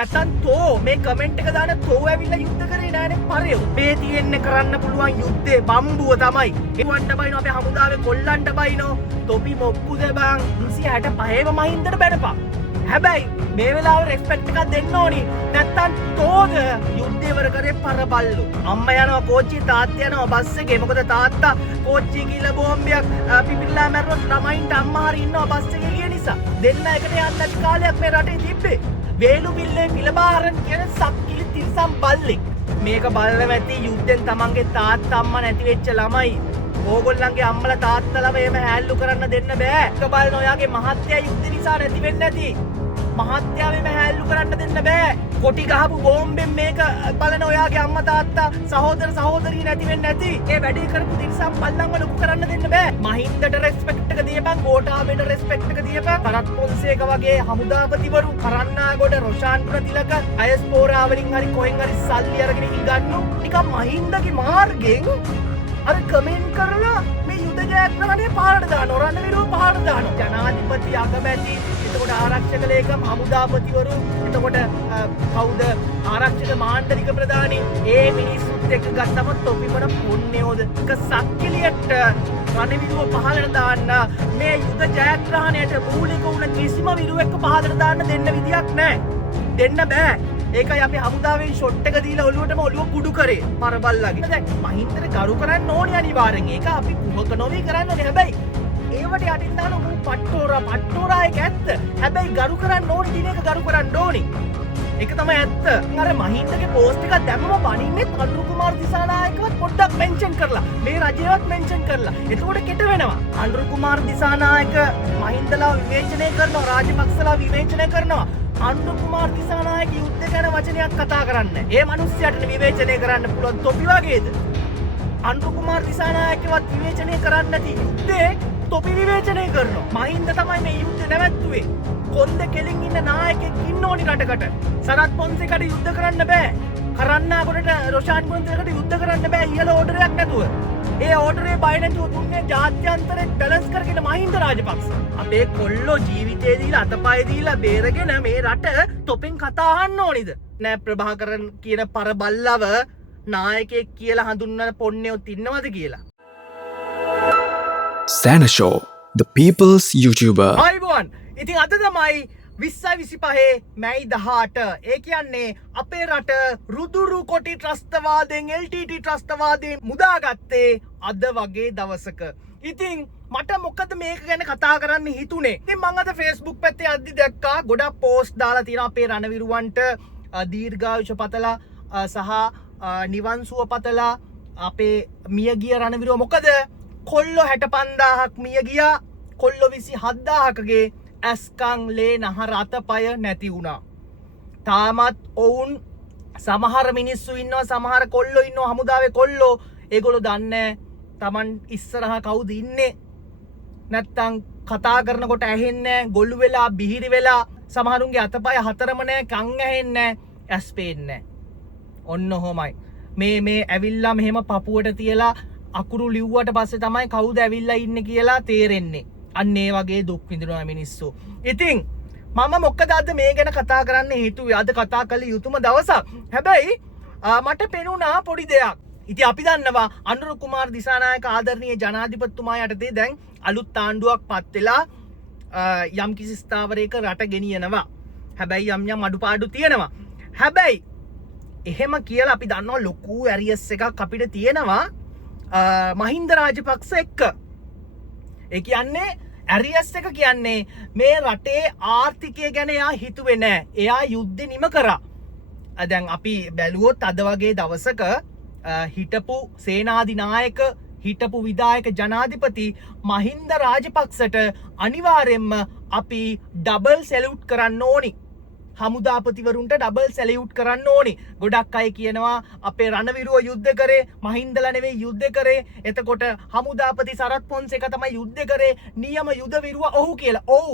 නැත්තම් තෝ මේ කමෙන්ට් එක දාන තෝ ඇවිල්ලා යුද්ධ කරේ නෑනේ පරයෝ. මේ තියෙන්නේ කරන්න පුළුවන් යුද්ධේ බම්බුව තමයි. ඒවන්ට බයිනෝ අපේ හමුදාවේ කොල්ලන්ට බයිනෝ. තොපි මොක්කුද බං 265ම මහින්දට බැනපන්. හැබැයි මේ වෙලාවේ රෙස්පෙක්ට් එකක් දෙන්න ඕනි. නැත්තම් තෝද යුද්ධය ඉවර කරේ පරබල්ලු. අම්මා යනවා කෝච්චිය තාත්තා යනවා බස් එකේ. මොකද තාත්තා කෝච්චිය ගිහලා බෝම්බයක් පිපිරිලා මැරුණොත් ළමයින්ට අම්මා හරි ඉන්නවා බස් එකේ ගිය නිසා. දෙන්න එකට යන්න නැති කාලයක් මේ රටේ තිබ්බේ. වේලු බිල්ලේ පිළබාරන් කියන සක්කිලි තිරිසන් බල්ලෙක්. මේක බලන්න ඇති යුද්ධෙන් තමන්ගේ තාත්තා අම්මා නැති වෙච්ච ළමයි. ඕගොල්ලන්ගේ අම්මලා තාත්තලාව එහෙම හැල්ලු කරන්න දෙන්න බෑ. එක බලන ඔයාගේ මහත්තයා යුද්ධ නිසා නැති වෙන්නේ නැති. මහත්තයා මෙහෙම හැල්ලු කරන්න දෙන්න බෑ. කොටි ගහපු බෝම්බෙන් මේක බලන ඔයාගේ අම්මා තාත්තා සහෝදර සහෝදරී නැති වෙන්නේ නැති. ඒ වැඩේ කරපු තිරිසන් බල්ලන්ව ලොකු කරන්න දෙන්න බෑ. මහින්දට රෙස්පෙක්ට් එක දීපන්, ගෝඨාභයට රෙස්පෙක්ට් එක දීපන්. කරත් පොන්සේක වගේ හමුදාපතිවරු කරන්නාගොඩ රොෂාන් ගුණතිලක අයස්පෝරා වලින් හරි කොහෙන් හරි සල්ලි අරගෙන ඉගන්නු. නිකන් මහින්දගේ මාර්ගෙන් අර කමෙන්ට් කරලා මේ යුද ජයග්‍රහණය පහළට දානවා. රණවිරුව පහළට දානවා. ජනාධිපති අගමැති, එතකොට ආරක්ෂක ලේකම්, හමුදාපතිවරු, එතකොට කවුද ආරක්ෂක මාණ්ඩලික ප්‍රධානි, ඒ මිනිස්සුත් එක්ක ගත්තම තොපිමන පොන්නේෝද? එක සක්කිලියට රණවිරුව පහළට දාන්න මේ යුද ජයග්‍රහණයට මූලික වුණ කිසිම විරුවෙක්ව පහළට දාන්න දෙන්න විදියක් නැහැ. දෙන්න බෑ. ඒකයි අපි හමුදාවෙන් ෂොට් එක දීලා ඔළුවටම ඔළුව කුඩු කරේ පරබල්ලාගේ. දැන් මහින්දට ගරු කරන්න ඕනේ අනිවාර්යෙන්. ඒක අපි කුහක නොවි කරන්න ඕනේ. හැබැයි ඒවට යටින් දාන මු පට්ටෝරා එක ඇත්ත. හැබැයි ගරු කරන්න ඕනේ දින එක ගරු කරන්න ඕනේ. ඒක තමයි ඇත්ත. අර මහින්දගේ පෝස්ට් එකක් දැම්මම බණින්නේ අනුරු කුමාර දිසානායකවත් පොඩ්ඩක් මෙන්ෂන් කරලා. මේ රජයවත් මෙන්ෂන් කරලා. එතකොට කෙට වෙනවා. අනුරු කුමාර දිසානායක මහින්දලා විවේචනය කරනවා, රාජපක්ෂලා විවේචනය කරනවා. අනුරු කුමාර දිසානායක යුද්ධ ගැන වචනයක් කතා කරන්නේ. ඒ මිනිස්සයාට විවේචනය කරන්න පුළුවන් තොපි වගේද? අනුරු කුමාර දිසානායකවත් විවේචනය කරන්නේ නැති යුද්ධේ තොපි විවේචනය කරනවා. මහින්ද තමයි මේ යුද්ධ නැවැත්තුවේ. කොන්ද කෙලින් ඉන්න නායකයෙක් ඉන්න ඕනි රටකට. සරත් පොන්සේකට යුද්ධ කරන්න බෑ. කරන්නාගොඩට රොෂාන් ගුණතිලකට යුද්ධ කරන්න බෑ ඉහළ ඕඩරයක් නැතුව. ඒ ඕඩරේ බය නැතුව දුන්නේ ජාත්‍යන්තරේ බැලන්ස් කරගෙන මහින්ද රාජපක්ෂ. අපේ කොල්ලෝ ජීවිතේ දීලා අතපය දීලා බේරගෙන මේ රට තොපෙන් කතා අහන්න ඕනිද? නෑ ප්‍රභාකරන් කියන පරබල්ලව නායකයෙක් කියලා හඳුන්වන පොන්නේොත් ඉන්නවද කියලා. Sana Show, the people's YouTuber. අයිබෝන්. ඉතින් අද තමයි 2025 මැයි 18. ඒ කියන්නේ අපේ රට රුදුරු කොටි ත්‍රස්තවාදයෙන් LTT ත්‍රස්තවාදයෙන් මුදාගත්තේ අද වගේ දවසක. ඉතින් මට මොකද මේක ගැන කතා කරන්න හිතුනේ. ඉතින් මම අද Facebook පැත්තේ අද්දි දැක්කා ගොඩක් පෝස්ට් දාලා තියෙනවා අපේ රණවිරුවන්ට දීර්ඝායුෂ පතලා සහ නිවන් සුව පතලා අපේ මියගිය රණවිරුව. මොකද කොල්ලෝ 65000ක් මිය ගියා. කොල්ලෝ 27000කගේ ඇස්කං ලේ නහර අතපය නැති වුණා. තාමත් ඔවුන් සමහර මිනිස්සු ඉන්නවා, සමහර කොල්ලෝ ඉන්නවා හමුදාවේ කොල්ලෝ. ඒගොල්ලෝ දන්නේ තමන් ඉස්සරහා කවුද ඉන්නේ. නැත්තම් කතා කරනකොට ඇහෙන්නේ නැහැ, ගොළු වෙලා බිහිරි වෙලා. සමහරුන්ගේ අතපය හතරම නැහැ, කන් ඇහෙන්නේ නැහැ, ඇස් පේන්නේ නැහැ. ඔන්න ඔහොමයි. මේ ඇවිල්ලා මෙහෙම පපුවට තියලා අකුරු ලිව්වට පස්සේ තමයි කවුද ඇවිල්ලා ඉන්නේ කියලා තේරෙන්නේ. අන්න ඒ වගේ දුක් විඳිනවා මිනිස්සු. ඉතින් මම මොකද අද මේ ගැන කතා කරන්න හේතුව? අද කතා කළ යුතුම දවසක්. හැබැයි මට පෙනුණා පොඩි දෙයක්. ඉතින් අපි දන්නවා අනුරු කුමාර දිසානායක ආදරණීය ජනාධිපතිතුමා යටතේ දැන් අලුත් ආණ්ඩුවක් පත් වෙලා යම් කිසි ස්ථාවරයක රට ගෙනියනවා. හැබැයි යම් අඩුපාඩු තියෙනවා. හැබැයි එහෙම කියලා අපි දන්නවා ලොකු ඇරියස් එකක් අපිට තියෙනවා මහින්ද රාජපක්ෂ එක්ක. ඒ කියන්නේ ඇරියස් එක කියන්නේ මේ රටේ ආර්ථිකය ගැන එයා හිතුවේ නෑ. එයා යුද්ධෙ නිම කරා. දැන් අපි බැලුවොත් අද වගේ දවසක හිටපු සේනාධිනායක, හිටපු විධායක ජනාධිපති මහින්ද රාජපක්ෂට අනිවාර්යෙන්ම අපි ඩබල් සැලියුට් කරන්න ඕනි. හමුදාපතිවරුන්ට ඩබල් සැලියුට් කරන්න ඕනි. ගොඩක් අය කියනවා අපේ රණවිරුව යුද්ධ කරේ, මහින්දලා නෙවෙයි යුද්ධ කරේ. එතකොට හමුදාපති සරත් පොන්සේක තමයි යුද්ධ කරේ. නියම යුද විරුව ඔහු කියලා. ඔව්.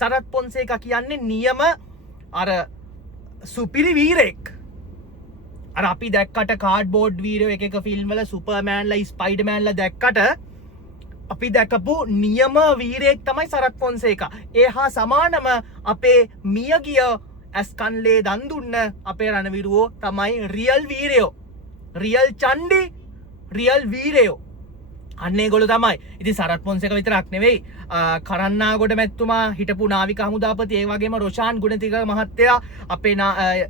සරත් පොන්සේක කියන්නේ නියම අර සුපිරි වීරෙක්. අර අපි දැක්කට කාඩ්බෝඩ් වීරයෝ එක ෆිල්ම් වල සුපර්මෑන්ලා, ස්පයිඩර්මෑන්ලා දැක්කට අපි දැකපු නියම වීරයෙක් තමයි සරත් පොන්සේක. ඒ හා සමානම අපේ මියගිය ඇස්කන්ලේ දන් දුන්න අපේ රණවිරුවෝ තමයි රියල් වීරයෝ. රියල් චණ්ඩි රියල් වීරයෝ. අන්නේ ගොල තමයි. ඉතින් සරත් පොන්සේක විතරක් නෙවෙයි කරන්නාගොඩ මැතිතුමා හිටපු නාවික හමුදාපති ඒ වගේම රොෂාන් ගුණතිලක මහත්තයා අපේ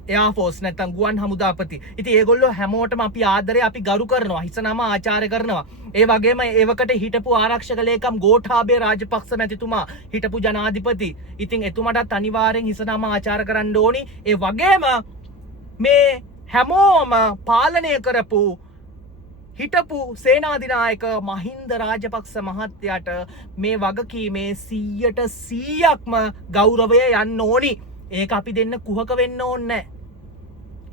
එයා ෆෝස් නැත්තම් ගුවන් හමුදාපති. ඉතින් ඒගොල්ලෝ හැමෝටම අපි ආදරේ අපි ගරු කරනවා. හිසනම ආචාර්ය කරනවා. ඒ වගේම ඒවකට හිටපු ආරක්ෂක ලේකම් ගෝඨාභය රාජපක්ෂ මැතිතුමා හිටපු ජනාධිපති. ඉතින් එතුමාටත් අනිවාර්යෙන් හිසනම ආචාර්ය කරන්න ඕනි. ඒ වගේම මේ හැමෝම පාලනය කරපු හිටපු සේනාධිනායක මහින්ද රාජපක්ෂ මහත්තයාට මේ වගකීමේ 100%ක්ම ගෞරවය යන්න ඕනි. ඒක අපි දෙන්න කුහක වෙන්න ඕනේ නැහැ.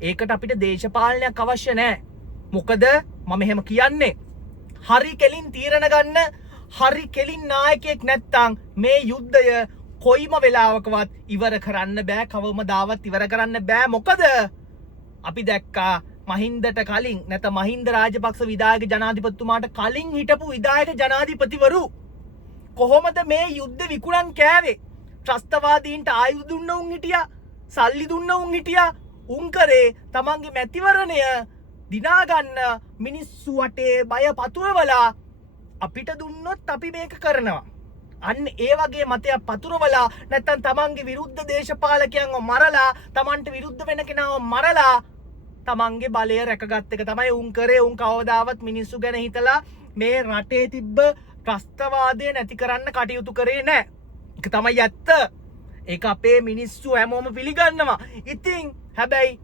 ඒකට අපිට දේශපාලනයක් අවශ්‍ය නැහැ. මොකද මම එහෙම කියන්නේ හරි කෙලින් තීරණ ගන්න හරි කෙලින් නායකයෙක් නැත්තම් මේ යුද්ධය කොයිම වෙලාවකවත් ඉවර කරන්න බෑ. කවමදාවත් ඉවර කරන්න බෑ. මොකද අපි දැක්කා මහින්දට කලින් නැත මහින්ද රාජපක්ෂ විදායක ජනාධිපතිතුමාට කලින් හිටපු විදායක ජනාධිපතිවරු කොහොමද මේ යුද්ධ විකුණන් කෑවේ? ත්‍රස්තවාදීන්ට ආයුධ දුන්න උන් හිටියා, සල්ලි දුන්න උන් හිටියා. උන් කරේ තමන්ගේ මැතිවරණය දිනාගන්න මිනිස්සු වටේ බය පතුරවලා අපිට දුන්නොත් අපි මේක කරනවා. අන්න ඒ වගේ මතයක් පතුරවලා නැත්තම් තමන්ගේ විරුද්ධ දේශපාලකයන්ව මරලා තමන්ට විරුද්ධ වෙන කෙනාව මරලා තමන්ගේ බලය රැකගත්ත එක තමයි උන් කරේ. උන් කවදාවත් මිනිස්සු ගැන හිතලා මේ රටේ තිබ්බ ත්‍රස්තවාදය නැති කරන්න කටයුතු කරේ නෑ. ඒක තමයි ඇත්ත. ඒක අපේ මිනිස්සු හැමෝම පිළිගන්නවා. ඉතින් හැබැයි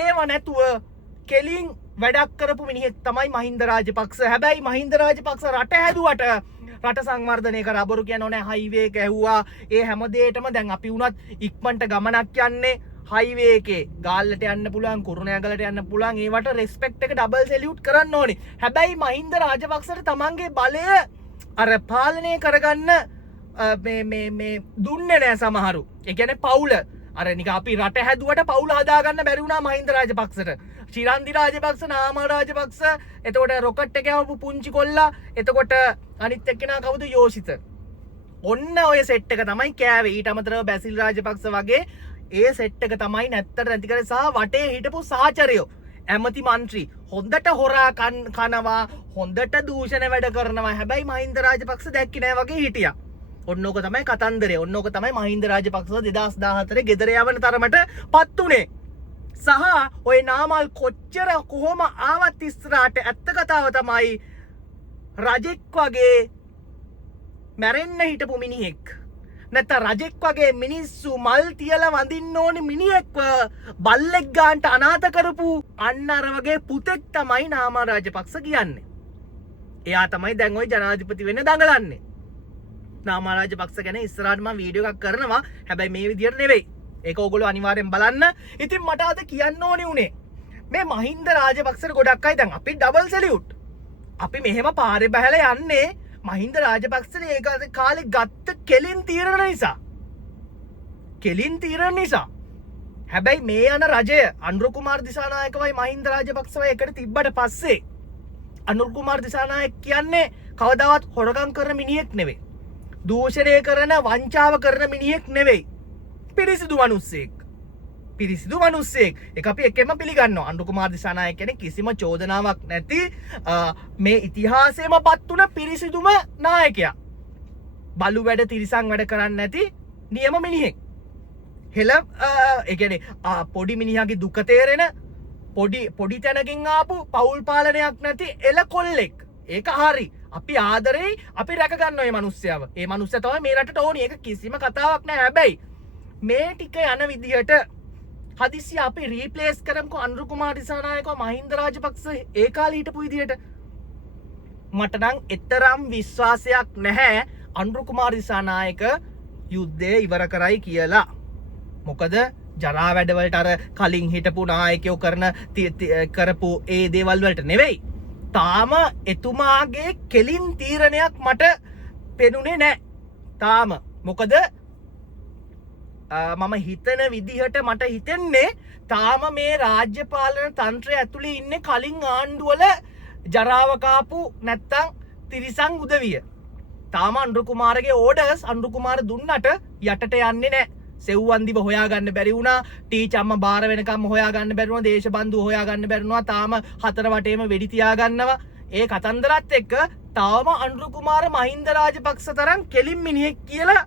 ඒව නැතුව කෙලින් වැඩක් කරපු මිනිහෙක් තමයි මහින්ද රාජපක්ෂ. හැබැයි මහින්ද රාජපක්ෂ රට හැදුවට රට සංවර්ධනය කරා. බොරු කියන්න ඕනේ හයිවේ එක ඇහුවා. ඒ හැමදේටම දැන් අපි වුණත් ඉක්මනට ගමනක් යන්නේ හයිවේ එකේ. ගාල්ලට යන්න පුළුවන්, කුරුණෑගලට යන්න පුළුවන්. ඒවට රෙස්පෙක්ට් එක ඩබල් සැලියුට් කරන්න ඕනේ. හැබැයි මහින්ද රාජපක්ෂට තමන්ගේ බලය අර පාලනය කරගන්න මේ දුන්නේ නෑ සමහරු. ඒ කියන්නේ පවුල අර නික අපි රට හැදුවට පවුල හදාගන්න බැරි වුණා මහින්ද රාජපක්ෂට. ශිරන්දි රාජපක්ෂ, නාමල් රාජපක්ෂ, එතකොට රොකට් එක යවපු පුංචි කොල්ලා, එතකොට අනිත් එක්කෙනා කවුද? යෝෂිත. ඔන්න ඔය සෙට් එක තමයි කෑවේ. ඊට අමතරව බැසිල් රාජපක්ෂ වගේ ඒ සෙට් එක තමයි නැත්තට නැති කරේ. සහ වටේ හිටපු සහචරයෝ ඇමති මන්ත්‍රී හොඳට හොරා කනවා, හොඳට දූෂණ වැඩ කරනවා. හැබැයි මහින්ද රාජපක්ෂ දැක්කේ නෑ වගේ හිටියා. ඔන්න ඕක තමයි කතන්දරේ. ඔන්න ඕක තමයි මහින්ද රාජපක්ෂව 2014 ගෙදර යවන තරමට පත් උනේ. සහ ඔය නාමල් කොච්චර කොහොම ආවත් ඉස්සරහට ඇත්ත කතාව තමයි රජෙක් වගේ මැරෙන්න හිටපු මිනිහෙක් නැත්නම් රජෙක් වගේ මිනිස්සු මල් තියලා වඳින්න ඕනි මිනිහෙක්ව බල්ලෙක් ගාන්ට අනාථ කරපු අන්න අර වගේ පුතෙක් තමයි නාමල් රාජපක්ෂ කියන්නේ. එයා තමයි දැන් ওই ජනාධිපති වෙන්න දඟලන්නේ. නාමල් රාජපක්ෂ ගැන ඉස්සරහට මම වීඩියෝ එකක් කරනවා. හැබැයි මේ විදියට නෙවෙයි. ඒක ඕගොල්ලෝ අනිවාර්යෙන් බලන්න. ඉතින් මට අද කියන්න ඕනේ උනේ මේ මහින්ද රාජපක්ෂට ගොඩක් අය දැන් අපි ඩබල් සැලියුට්. අපි මෙහෙම පාරේ බහැලා යන්නේ මහින්ද රාජපක්ෂට ඒ කාලේ ගත්ත කෙලින් තීරණ නිසා. කෙලින් තීරණ නිසා. හැබැයි මේ යන රජය අනුර කුමාර දිසානායකවයි මහින්ද රාජපක්ෂවයි එකට තිබ්බට පස්සේ අනුර කුමාර දිසානායක කියන්නේ කවදාවත් හොරගම් කරන මිනිහෙක් නෙවෙයි. දූෂණය කරන, වංචාව කරන මිනිහෙක් නෙවෙයි. පිරිසිදු මනුස්සෙක්. පිරිසිදු මනුස්සෙක්. ඒක අපි එකෙන්ම පිළිගන්නවා. අනුර කුමාර දිසානායක කියන්නේ කිසිම චෝදනාවක් නැති මේ ඉතිහාසයේම පත් වුණ පිරිසිදුම නායකයා. බලු වැඩ තිරිසන් වැඩ කරන්නේ නැති නියම මිනිහෙක්. හෙළ ඒ කියන්නේ පොඩි මිනිහාගේ දුක තේරෙන පොඩි තැනකින් ආපු පවුල් පාලනයක් නැති එළ කොල්ලෙක්. ඒක හරි. අපි ආදරෙයි අපි රැක ගන්න ඔය මිනිස්සයව. ඒ මිනිස්සයා තමයි මේ රටට ඕනේ. ඒක කිසිම කතාවක් නෑ. හැබැයි මේ ටික යන විදිහට හදිසිය අපි රීප්ලේස් කරමුකෝ අනුර කුමාර දිසානායකව මහින්ද රාජපක්ෂ ඒ කාලේ හිටපු විදිහට. මට නම් එතරම් විශ්වාසයක් නැහැ අනුර කුමාර දිසානායක යුද්ධය ඉවර කරයි කියලා. මොකද ජරා වැඩවලට අර කලින් හිටපු නායකයෝ කරපු ඒ දේවල් වලට නෙවෙයි. තාම එතුමාගේ කෙලින් තීරණයක් මට පෙනුනේ නැහැ. තාම. මොකද මම හිතන විදිහට මට හිතෙන්නේ තාම මේ රාජ්‍ය පාලන තන්ත්‍රය ඇතුලේ ඉන්නේ කලින් ආණ්ඩුවල ජරාව කාපු නැත්තම් තිරිසන් උදවිය. තාම අනුර කුමාරගේ ඕඩර්ස් අනුර කුමාර දුන්නට යටට යන්නේ නැහැ. සෙව්වන්දිව හොයාගන්න බැරි වුණා. ටීචර් අම්මා බාර වෙනකම් හොයාගන්න බැරි වුණා. දේශබන්දු හොයාගන්න බැරි වුණා. තාම හතර වටේම වෙඩි තියාගන්නවා. ඒ කතන්දරත් එක්ක තාම අනුර කුමාර මහින්ද රාජපක්ෂ තරම් කෙලින් මිනිහෙක් කියලා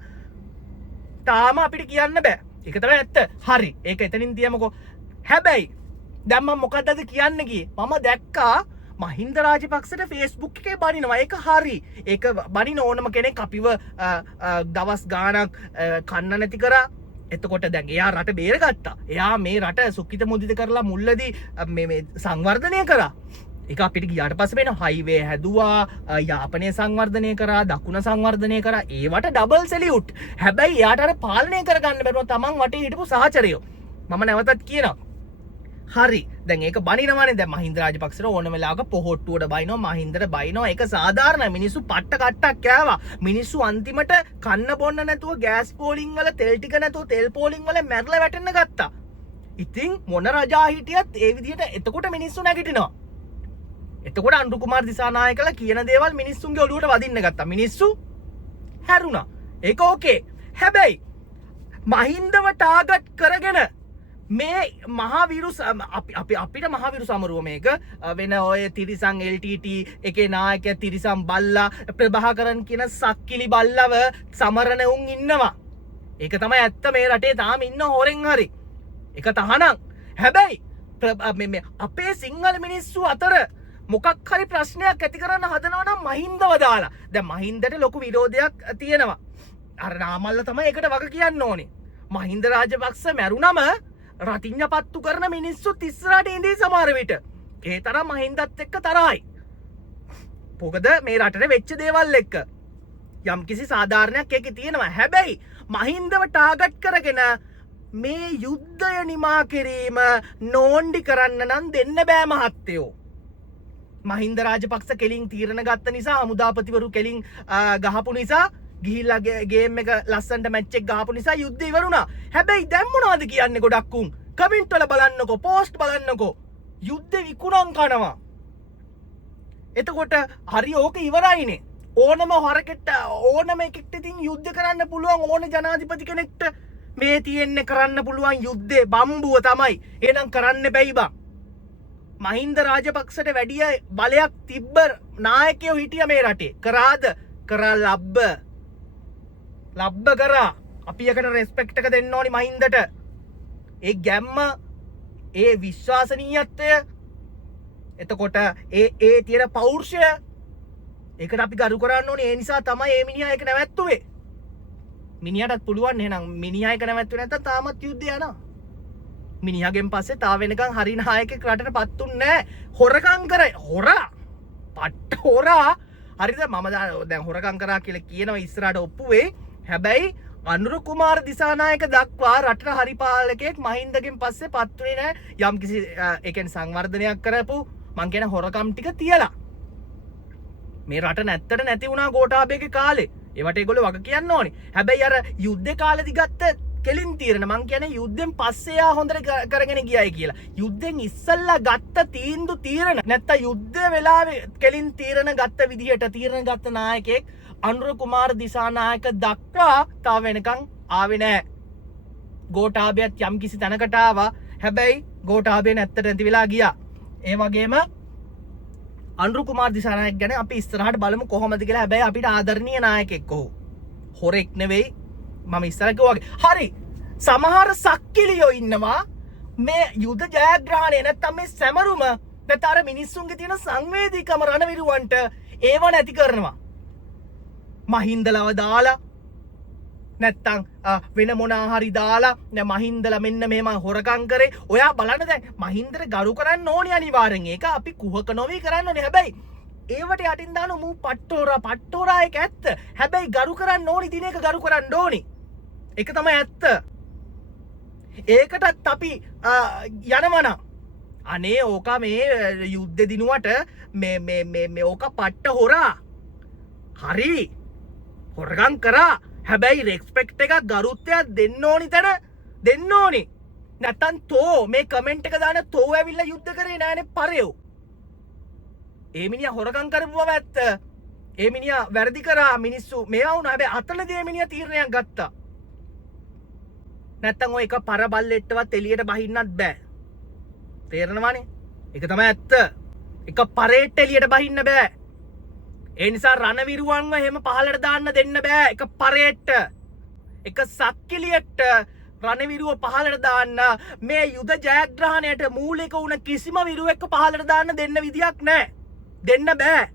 තාම අපිට කියන්න බෑ. ඒක තමයි ඇත්ත. හරි. ඒක එතනින් තියමුකෝ. හැබැයි දැන් මම මොකද්ද කියන්න ගියේ? මම දැක්කා මහින්ද රාජපක්ෂට Facebook එකේ බනිනවා. ඒක හරි. ඒක බනින ඕනම කෙනෙක් අපිව දවස් ගාණක් කන්න නැති කරා. එතකොට දැන් එයා රට බේරගත්තා. එයා මේ රට සුක්කිත මුදිත කරලා මුල්ලදී මේ සංවර්ධනය කරා. ඒක අපිට ගියාට පස්සේ වෙන හයිවේ හැදුවා, යාපනය සංවර්ධනය කරා, දකුණ සංවර්ධනය කරා. ඒවට ඩබල් සෙලියුට්. හැබැයි එයාට අර පාලනය කරගන්න බැරුව තමන් වටේ හිටපු සහචරයෝ. මම නැවතත් කියනවා. හරි. දැන් ඒක බනිනවනේ. දැන් මහින්ද රාජපක්ෂට ඕන වෙලාවක පොහොට්ටුවට බයිනවා, මහින්දට බයිනවා. ඒක සාධාරණයි. මිනිස්සු පට්ට කට්ටක් කෑවා. මිනිස්සු අන්තිමට කන්න බොන්න නැතුව ගෑස් පෝලිං වල තෙල් ටික නැතුව තෙල් පෝලිං වල මැරලා වැටෙන්න ගත්තා. ඉතින් මොන රජා හිටියත් ඒ විදිහට එතකොට මිනිස්සු නැගිටිනවා. එතකොට අනුර කුමාර දිසානායකලා කියන දේවල් මිනිස්සුන්ගේ ඔළුවට වදින්න ගත්තා. මිනිස්සු හැරුණා. ඒක ඕකේ. හැබැයි මහින්දව ටාගට් කරගෙන මේ මහාවිරු අපිට මහාවිරු සමරුව මේක වෙන ඔය තිරිසං LTT එකේ නායකය තිරිසං බල්ලා ප්‍රභාකරන් කියන සක්කිලි බල්ලව සමරන උන් ඉන්නවා. ඒක තමයි ඇත්ත. මේ රටේ තාම ඉන්න හොරෙන් හරි. ඒක තහනම්. හැබැයි අපේ සිංහල මිනිස්සු අතර මොකක් හරි ප්‍රශ්නයක් ඇති කරන්න හදනවා නම් මහින්දව දාලා. දැන් මහින්දට ලොකු විරෝධයක් තියෙනවා. අර නාමල්ල තමයි ඒකට වග කියන්න ඕනේ. මහින්ද රාජපක්ෂ මැරුණම රටිඤ්ඤ පත්තු කරන මිනිස්සුත් ඉස්සරහට ඉඳී සමහර විට. ඒ තරම් මහින්දත් එක්ක තරහයි. මොකද මේ රටේ වෙච්ච දේවල් එක්ක යම්කිසි සාධාරණයක් ඒකේ තියෙනවා. හැබැයි මහින්දව ටාගට් කරගෙන මේ යුද්ධය නිමා කිරීම නෝන්ඩි කරන්න නම් දෙන්න බෑ මහත්තයෝ. මහින්ද රාජපක්ෂ කෙලින් තීරණ ගත්ත නිසා, හමුදාපතිවරු කෙලින් ගහපු නිසා, ගිහිල්ලා ගේම් එක ලස්සනට මැච් එක ගහපු නිසා යුද්ධය ඉවරුණා. හැබැයි දැන් මොනවද කියන්නේ ගොඩක් උන්? කමෙන්ට් වල බලන්නකෝ, පෝස්ට් බලන්නකෝ. යුද්ධෙ විකුණන් කනවා. එතකොට හරි ඕක ඉවරයිනේ. ඕනම හොරකෙට ඕනම එකෙක්ට ඉතින් යුද්ධ කරන්න පුළුවන් ඕන ජනාධිපති කෙනෙක්ට. මේ තියෙන්නේ කරන්න පුළුවන් යුද්ධේ බම්බුව තමයි. එහෙනම් කරන්න බැයි බං. මහින්ද රාජපක්ෂට වැඩිය බලයක් තිබ්බ නායකයෝ හිටිය මේ රටේ. කරාද? කරා ලබ්බ කරා. අපි එකට රෙස්පෙක්ට් එක දෙන්න ඕනි මහින්දට. ඒ ගැම්ම, ඒ විශ්වාසනීයත්වය, එතකොට ඒ තියෙන පෞරුෂය, ඒකට අපි ගරු කරන්න ඕනේ. ඒ නිසා තමයි මේ මිනිහා ඒක නැවැත්තුවේ. මිනිහටත් පුළුවන් එහෙනම් මිනිහා ඒක නැවැත්තුවේ නැත්තම් තාමත් යුද්ධය යනවා. මිනිහාගෙන් පස්සේ තා වෙනකන් හරි නායකයෙක් රටට පත්තුන්නේ නැහැ. හොරකම් කරයි. හොරා. පට්ට හොරා. හරිද? මම දැන් හොරකම් කරා කියලා කියනවා ඉස්සරහට ඔප්පුවේ. හැබැයි අනුර කුමාර දිසානායක දක්වා රටට හරි පාලකයෙක් මහින්දගෙන් පස්සේ පත්තුනේ නැහැ. යම්කිසි ඒ කියන්නේ සංවර්ධනයක් කරපු මං කියන හොරකම් ටික තියලා. මේ රට නැත්තට නැති වුණා ගෝඨාභයගේ කාලේ. ඒවට ඒගොල්ලෝ වග කියන්න ඕනේ. හැබැයි අර යුද්ධ කාලෙදි ගත්ත කෙලින් තීරණ මං කියන්නේ යුද්ධෙන් පස්සේ යා හොඳට කරගෙන ගියයි කියලා. යුද්ධෙන් ඉස්සල්ලා ගත්ත තීරණ නැත්තම් යුද්ධ වෙලාවේ කෙලින් තීරණ ගත්ත විදිහට තීරණ ගත්ත නායකයෙක් අනුර කුමාර දිසානායක දක්වා තාම වෙනකන් ආවේ නැහැ. ගෝඨාභයත් යම් කිසි තැනකට ආවා. හැබැයි ගෝඨාභය නැත්තට නැති වෙලා ගියා. ඒ වගේම අනුර කුමාර දිසානායක ගැන අපි ඉස්සරහට බලමු කොහොමද කියලා. හැබැයි අපිට ආදරණීය නායකයෙක් ඔහු. හොරෙක් නෙවෙයි. මම ඉස්සරහ කිව්වා වගේ. හරි. සමහර සක්කිලියෝ ඉන්නවා මේ යුද්ධ ජයග්‍රහණය නැත්තම් මේ සැමරුම නැත්නම් අර මිනිස්සුන්ගේ තියෙන සංවේදීකම රණවිරුවන්ට ඒව නැති කරනවා. මහින්දලව දාලා නැත්තම් වෙන මොනා හරි දාලා මහින්දලා මෙන්න මෙහෙම හොරකම් කරේ. ඔයා බලන්න දැන් මහින්දට ගරු කරන්න ඕනේ අනිවාර්යෙන්. ඒක අපි කුහක නොවි කරන්න ඕනේ. හැබැයි ඒවට යටින් දාන මූ පට්ටෝරා එක ඇත්ත. හැබැයි ගරු කරන්න ඕනි දින එක ගරු කරන්න ඕනි. ඒක තමයි ඇත්ත. ඒකටත් අපි යනවනම් අනේ ඕක මේ යුද්ධ දිනුවට මේ ඕක පට්ට හොරා. හරි. හොරගම් කරා. හැබැයි රෙස්පෙක්ට් එකක් ගරුත්වයක් දෙන්න ඕනි තැන දෙන්න ඕනි. නැත්තම් තෝ මේ කමෙන්ට් එක දාන තෝ ඇවිල්ලා යුද්ධ කරේ නෑනේ පරයෝ. ඒ මිනිහා හොරකම් කරපු බව ඇත්ත. ඒ මිනිහා වැරදි කරා මිනිස්සු මේවා වුණා. හැබැයි අතනදී ඒ මිනිහා තීරණයක් ගත්තා. නැත්තම් ඔය එක පර බල්ලෙට්ටවත් එළියට බහින්නත් බෑ. තේරෙනවනේ? ඒක තමයි ඇත්ත. එක පරේට එළියට බහින්න බෑ. ඒ නිසා රණවිරුවන්ව එහෙම පහලට දාන්න දෙන්න බෑ. එක පරේට එක සක්කිලියට රණවිරුව පහලට දාන්න මේ යුද ජයග්‍රහණයට මූලික වුණ කිසිම විරුවෙක්ව පහලට දාන්න දෙන්න විදියක් නැහැ. දෙන්න බෑ.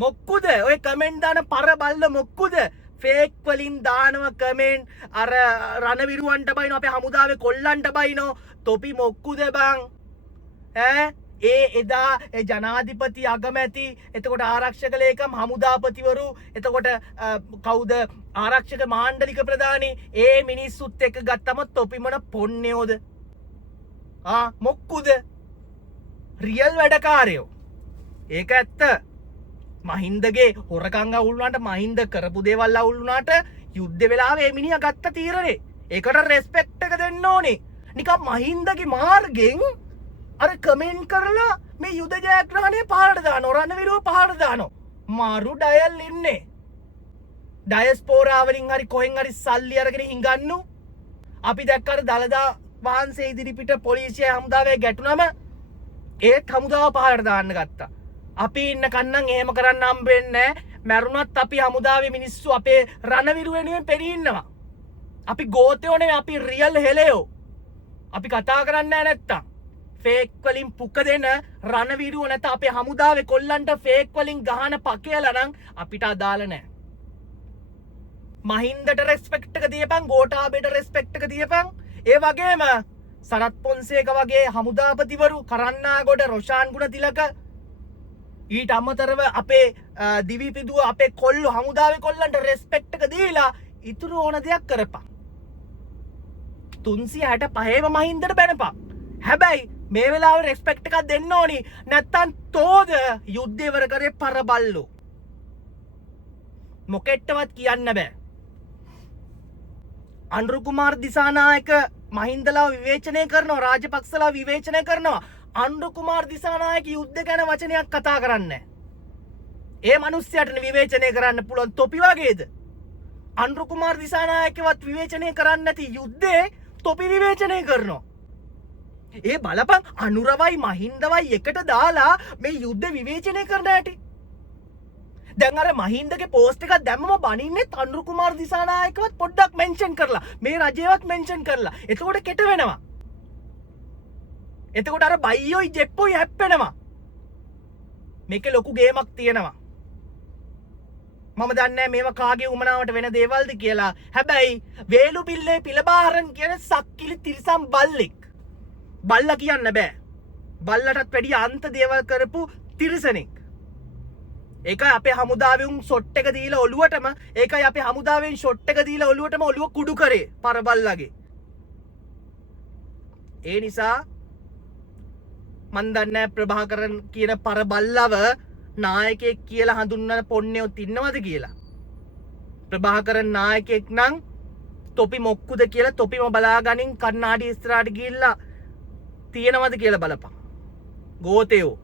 මොක්කුද ඔය කමෙන්ට් දාන පර බල්ල මොක්කුද? ෆේක් වලින් දානව කමෙන්ට් අර රණවිරුවන්ට බයිනෝ අපේ හමුදාවේ කොල්ලන්ට බයිනෝ තොපි මොක්කුද බං? ඒ එදා ජනාධිපති අගමැති එතකොට ආරක්ෂක ලේකම් හමුදාපතිවරු එතකොට කවුද ආරක්ෂක මාණ්ඩලික ප්‍රධානී ඒ මිනිස්සුත් එක්ක ගත්තම තොපි මොන පොන්නේෝද? මොක්කුද? රියල් වැඩකාරයෝ. ඒක ඇත්ත. මහින්දගේ හොරකං අවුල් වුණාට මහින්ද කරපු දේවල් අවුල් වුණාට යුද්ධ වෙලාවේ මේ මිනිහා ගත්ත තීරණේ. ඒකට රෙස්පෙක්ට් එක දෙන්න ඕනේ. නිකන් මහින්දගේ මාර්ගෙන් අර කමෙන්ට් කරලා මේ යුද ජයග්‍රහණය පහළට දානවා. රණවිරුව පහළට දානවා. මාරු ඩයල් ඉන්නේ. ඩයස්පෝරා වලින් හරි කොහෙන් හරි සල්ලි අරගෙන හිඟන්නු. අපි දැක්කර දළදා වහන්සේ ඉදිරිපිට පොලිසිය හමුදාවේ ගැටුනම ඒත් හමුදාව පහළට දාන්න ගත්තා. අපි ඉන්න කන්නම් එහෙම කරන්න හම්බෙන්නේ නැහැ. මැරුණත් අපි හමුදාවේ මිනිස්සු අපේ රණවිරු වෙනුවෙන් පෙරී ඉන්නවා. අපි ගෝතයෝ නෙවෙයි අපි රියල් හෙලයෝ. අපි කතා කරන්නේ නැහැ නැත්තම්. ෆේක් වලින් පුක දෙන රණවිරුව නැත අපේ හමුදාවේ කොල්ලන්ට ෆේක් වලින් ගහන පකේලා නම් අපිට අදාළ නැහැ. මහින්දට රෙස්පෙක්ට් එක දීපන්, ගෝඨාභයට රෙස්පෙක්ට් එක දීපන්. ඒ වගේම සරත් පොන්සේක වගේ හමුදාපතිවරු කරන්නාගොඩ රොෂාන් ගුණතිලක ඊට අමතරව අපේ දිවිපිදුව අපේ කොල්ලෝ හමුදාවේ කොල්ලන්ට රෙස්පෙක්ට් එක දීලා ඉතුරු ඕන දෙයක් කරපන්. 365ම මහින්දට බැනපන්. හැබැයි මේ වෙලාවේ රෙස්පෙක්ට් එකක් දෙන්න ඕනි. නැත්තම් තෝද යුද්ධය ඉවර කරේ පරබල්ලෝ. මොකෙට්ටවත් කියන්න බෑ. අනුරු කුමාර දිසානායක මහින්දලා විවේචනය කරනවා, රාජපක්ෂලා විවේචනය කරනවා. අනුරු කුමාර දිසානායක යුද්ධ ගැන වචනයක් කතා කරන්නේ. ඒ මිනිස්සයාට විවේචනය කරන්න පුළුවන් තොපි වගේද? අනුරු කුමාර දිසානායකවත් විවේචනය කරන්නේ නැති යුද්ධේ තොපි විවේචනය කරනවා. ඒ බලපන් අනුරවයි මහින්දවයි එකට දාලා මේ යුද්ධ විවේචනය කරන හැටි. දැන් අර මහින්දගේ පෝස්ට් එකක් දැම්මම බනින්නේ අනුරු කුමාර දිසානායකවත් පොඩ්ඩක් මෙන්ෂන් කරලා, මේ රජයවත් මෙන්ෂන් කරලා. එතකොට කෙට වෙනවා. එතකොට අර බයියෝයි ජෙප්පෝයි හැප්පෙනවා. මේකේ ලොකු ගේමක් තියෙනවා. මම දන්නේ මේවා කාගේ උමනාවට වෙන දේවල්ද කියලා. හැබැයි වේලු පිල්ලේ පිළබාරන් කියන සක්කිලි තිරිසන් බල්ලෙක්. බල්ලා කියන්න බෑ. බල්ලටත් වැඩිය අන්ත දේවල් කරපු තිරිසනෙක්. ඒකයි අපේ හමුදාවෙන් ෂොට් එක දීලා ඔලුවටම, ඒකයි අපේ හමුදාවෙන් ෂොට් එක දීලා ඔලුවටම ඔලුව කුඩු කරේ පරබල්ලාගේ. ඒ නිසා මන් දන්නේ ප්‍රභාකරන් කියන පරබල්ලව නායකයෙක් කියලා හඳුන්වන පොන්නයොත් ඉන්නවද කියලා. ප්‍රභාකරන් නායකයෙක් නම් තොපි මොක්කුද කියලා තොපිම බලාගනින් කන්නාඩි ඉස්සරහට ගිහිල්ලා තියෙනවද කියලා බලපන්. ගෝතයෝ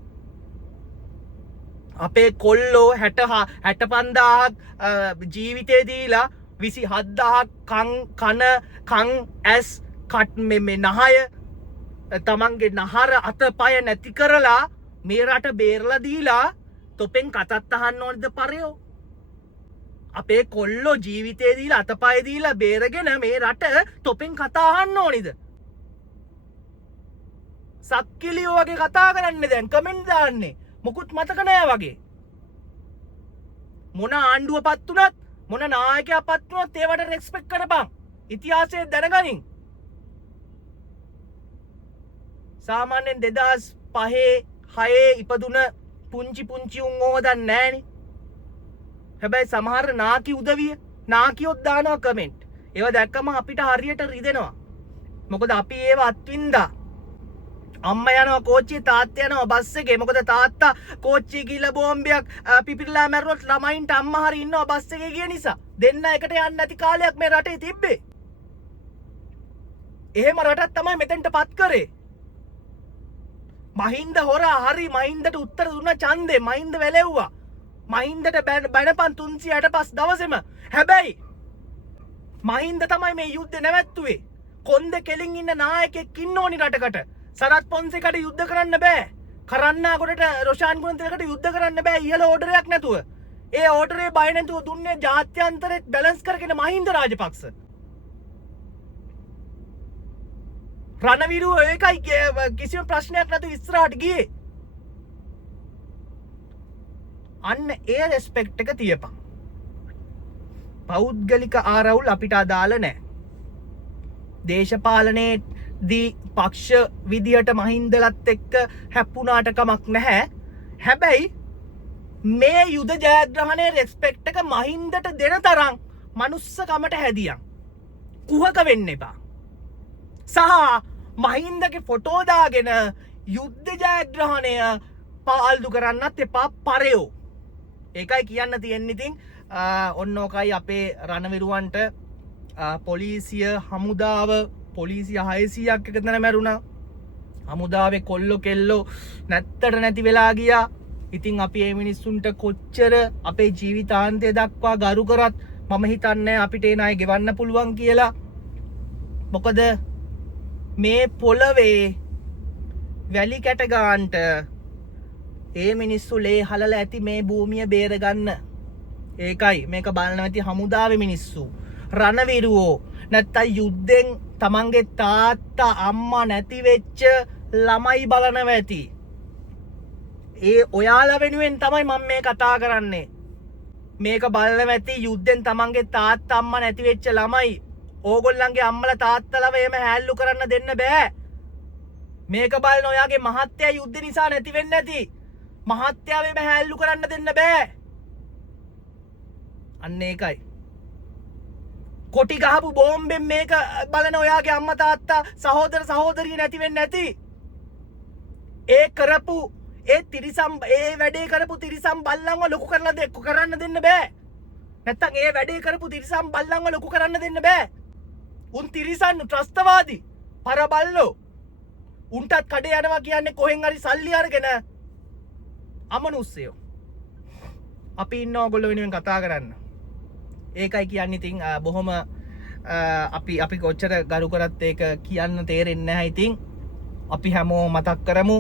අපේ කොල්ලෝ 65,000ක් ජීවිතේ දීලා 27,000ක් කන් ඇස් කට් මේ නහය තමන්ගේ නහර අතපය නැති කරලා මේ රට බේරලා දීලා තොපෙන් කතත් අහන්න ඕනද පරයෝ? අපේ කොල්ලෝ ජීවිතේ දීලා අතපය දීලා බේරගෙන මේ රට තොපෙන් කතා අහන්න ඕනිද? සක්කිලියෝ වගේ කතා කරන්නේ දැන් කමෙන්ට් දාන්නේ. මොකුත් මතක නෑ වගේ. මොන ආණ්ඩුව පත් වුණත්, මොන නායකයා පත් වුණත් ඒවට රෙස්පෙක්ට් කරපන්. ඉතිහාසය දැනගනින්. සාමාන්‍යයෙන් 2005-6 ඉපදුන පුංචි උන් ඕව දන්නේ නෑනේ. හැබැයි සමහර නාකි උදවිය නාකියොත් දානවා කමෙන්ට්. ඒවා දැක්කම අපිට හරියට රිදෙනවා. මොකද අපි ඒව අත්විඳා. අම්මා යනවා කෝච්චියේ, තාත්තා යනවා බස් එකේ. මොකද තාත්තා කෝච්චියේ ගිහලා බෝම්බයක් පිපිරලා මැරුණොත් ළමයින්ට අම්මා හරි ඉන්නවා බස් එකේ ගිය නිසා. දෙන්න එකට යන්නේ නැති කාලයක් මේ රටේ තිබ්බේ. එහෙම රටක් තමයි මෙතෙන්ට පත් කරේ. මහින්ද හොරා හරි. මහින්දට උත්තර දුන්න ඡන්දේ මහින්ද වැලෙව්වා. මහින්දට බැනපන් 365 දවසෙම. හැබැයි මහින්ද තමයි මේ යුද්ධ නැවැත්තුවේ. කොන්ද කෙලින් ඉන්න නායකෙක් ඉන්න ඕනි රටකට. සරත් පොන්සේකට යුද්ධ කරන්න බෑ. කරන්නාගොඩට රොෂාන් ගුණතිලකට යුද්ධ කරන්න බෑ ඉහළ ඕඩරයක් නැතුව. ඒ ඕඩරේ බය නැතුව දුන්නේ ජාත්‍යන්තරෙත් බැලන්ස් කරගෙන මහින්ද රාජපක්ෂ. රණවිරුව ඒකයි කිසිම ප්‍රශ්නයක් නැතුව ඉස්සරහට ගියේ. අන්න ඒ රෙස්පෙක්ට් එක තියපන්. පෞද්ගලික ආරවුල් අපිට අදාළ නැහැ. දේශපාලනයේදී පක්ෂ විදියට මහින්දලත් එක්ක හැප්පුණාට කමක් නැහැ. හැබැයි මේ යුද ජයග්‍රහණයේ රෙස්පෙක්ට් එක මහින්දට දෙන තරම් මනුස්සකමට හැදියම්. කුහක වෙන්න එපා. සහ මහින්දගේ ෆොටෝ දාගෙන යුද්ධ ජයග්‍රහණය පාල්දු කරන්නත් එපා පරයෝ. ඒකයි කියන්න තියෙන්නේ. ඉතින් ඔන්න ඕකයි අපේ රණවිරුවන්ට පොලිසිය හමුදාව පොලිසිය 600ක් එකතැන මැරුණා. හමුදාවේ කොල්ලෝ කෙල්ලෝ නැත්තට නැති වෙලා ගියා. ඉතින් අපි මේ මිනිස්සුන්ට කොච්චර අපේ ජීවිතාන්තය දක්වා ගරු කරත් මම හිතන්නේ අපිට ඒ ණය ගෙවන්න පුළුවන් කියලා. මොකද මේ පොළවේ වැලි කැට ගන්නට ඒ මිනිස්සු ලේ හලලා ඇති මේ භූමිය බේරගන්න. ඒකයි මේක බලන්න ඇති හමුදාවේ මිනිස්සු. රණවිරුවෝ නැත්තම් යුද්ධෙන් තමන්ගේ තාත්තා අම්මා නැති වෙච්ච ළමයි බලනවා ඇති. ඒ ඔයාලා වෙනුවෙන් තමයි මම මේ කතා කරන්නේ. මේක බලනවා ඇති යුද්ධෙන් තමන්ගේ තාත්තා අම්මා නැති වෙච්ච ළමයි. ඕගොල්ලන්ගේ අම්මලා තාත්තලව එහෙම හැල්ලු කරන්න දෙන්න බෑ. මේක බලන ඔයාගේ මහත්තයා යුද්ධ නිසා නැති වෙන්නේ නැති. මහත්තයාව එහෙම හැල්ලු කරන්න දෙන්න බෑ. අන්න ඒකයි. කොටි ගහපු බෝම්බෙන් මේක බලන ඔයාගේ අම්මා තාත්තා සහෝදර සහෝදරිය නැති වෙන්නේ නැති. ඒ කරපු ඒ වැඩේ කරපු තිරිසම් බල්ලන්ව ලොකු කරලා කරන්න දෙන්න බෑ. නැත්තම් ඒ වැඩේ කරපු තිරිසම් බල්ලන්ව ලොකු කරන්න දෙන්න බෑ. උන් තිරිසන් ත්‍රස්තවාදී පරබල්ලෝ. උන්ටත් කඩේ යනවා කියන්නේ කොහෙන් හරි සල්ලි අරගෙන අමනුස්සයෝ. අපි ඉන්න ඕගොල්ලෝ වෙනුවෙන් කතා කරන්න. ඒකයි කියන්නේ. ඉතින් බොහොම අපි කොච්චර ගරු කරත් ඒක කියන්න තේරෙන්නේ නැහැ. ඉතින් අපි හැමෝම මතක් කරමු.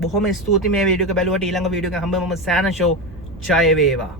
බොහොම ස්තුතියි මේ වීඩියෝ එක බැලුවට. ඊළඟ වීඩියෝ එක හම්බෙමු. සෑන ෂෝ ජය වේවා.